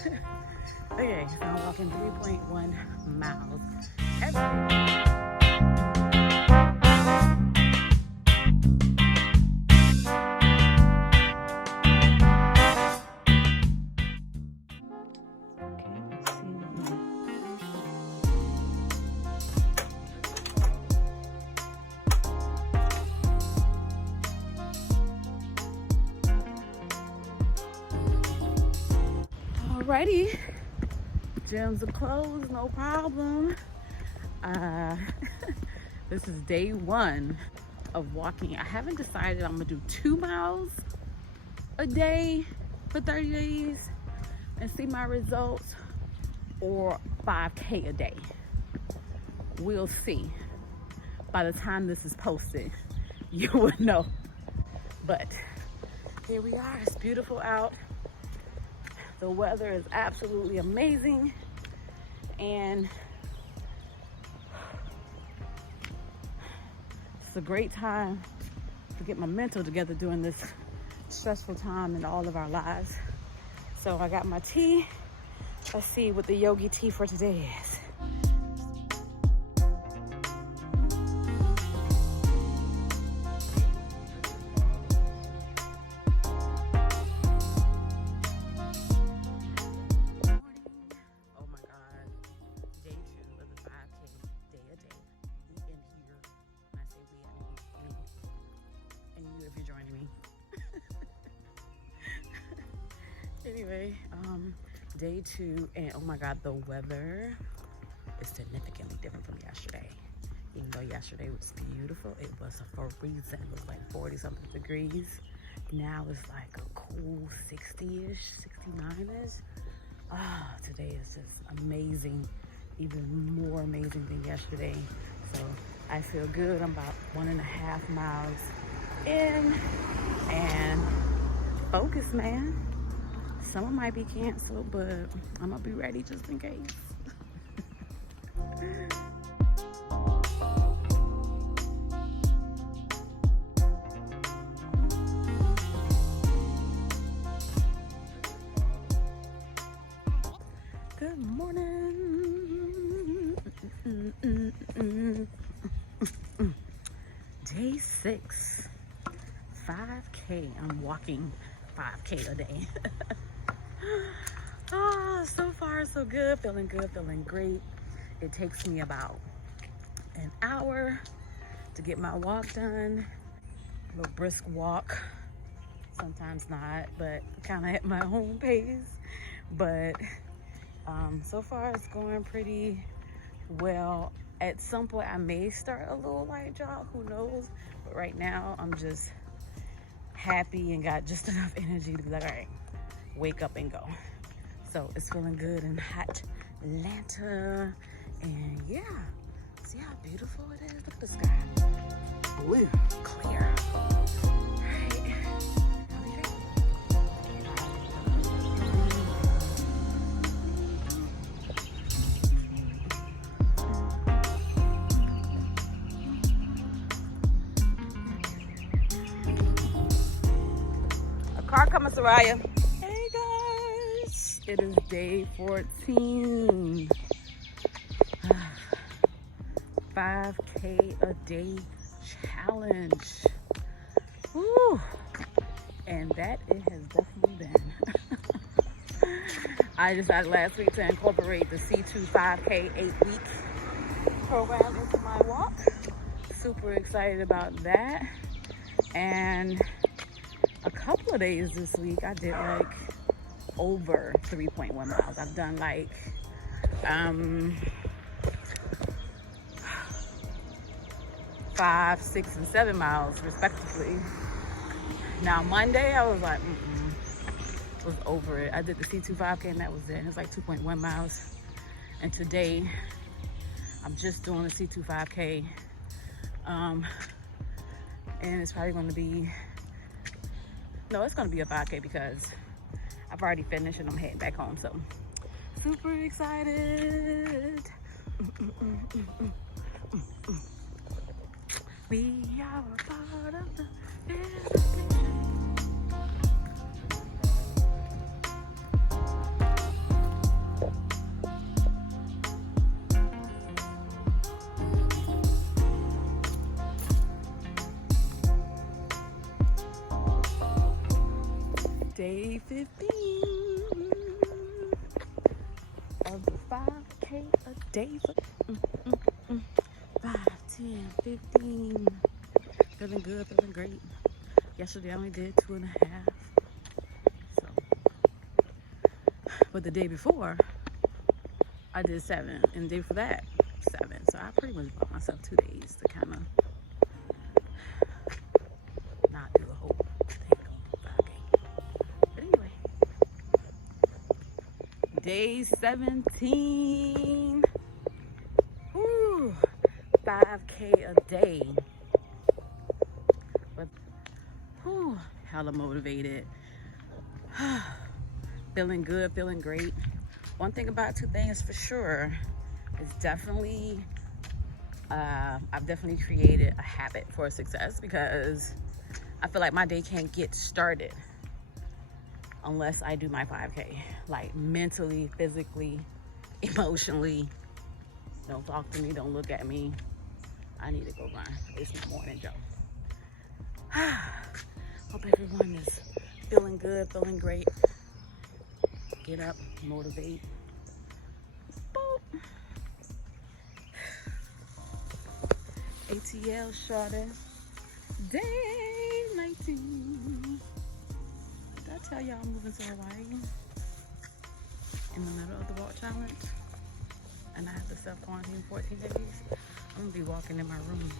Okay, so I'm walking 3.1 miles. Alrighty, gyms are closed, no problem. This is day one of walking. I haven't decided I'm gonna do 2 miles a day for 30 days and see my results, or 5K a day. We'll see. By the time this is posted, you will know. But here we are, it's beautiful out. The weather is absolutely amazing, and it's a great time to get my mental together during this stressful time in all of our lives. So I got my tea. Let's see what the yogi tea for today is. Anyway, day 2, and oh my God, the weather is significantly different from yesterday. Even though yesterday was beautiful, it was freezing. It was like 40 something degrees. Now it's like a cool 60-ish, 69-ish. Today is just amazing, even more amazing than yesterday. So I feel good. I'm about 1.5 miles in, and focus, man. Summer might be canceled, but I'm gonna be ready just in case. Good morning. Day 6, 5K. I'm walking 5K a day. So far so good, feeling great. It takes me about an hour to get my walk done. A little brisk walk, sometimes not, but kind of at my own pace. But so far it's going pretty well. At some point I may start a little light jog, who knows? But right now I'm just happy and got just enough energy to be like, all right, wake up and go. So it's feeling good in hot Atlanta, and yeah, see how beautiful it is. Look at the sky, blue, clear. All right, a car coming, Soraya. It is day 14. 5K a day challenge. Woo. And that it has definitely been. I decided last week to incorporate the C2 5K 8-week program into my walk. Super excited about that. And a couple of days this week, I did like over 3.1 miles. I've done like 5, 6, and 7 miles respectively. Now Monday I was like, was over it. I did the C2 5K and that was it. It was like 2.1 miles. And today I'm just doing the C2 5K. And it's probably going to be, no, it's going to be a 5K because I've already finished and I'm heading back home, so super excited. We are a part of the manifestation. Day 15 of the 5K a day. 5, 10, 15. Feeling good, feeling great. Yesterday I only did 2.5. So, but the day before I did 7, and the day before that 7. So I pretty much bought myself 2 days to kind of not do a whole thing on 5K. But anyway, day 17. Woo, 5K a day. But whew, hella motivated. Feeling good, feeling great. One thing about 2 things for sure is definitely, I've definitely created a habit for success, because I feel like my day can't get started unless I do my 5K. Like mentally, physically, emotionally. Don't talk to me, don't look at me. I need to go run. It's my morning job. Hope everyone is feeling good, feeling great. Get up, motivate. Boop. ATL shorty. Day 19. Did I tell y'all I'm moving to Hawaii in the middle of the walk challenge? And I have to self-quarantine 14 days. I'm gonna be walking in my room.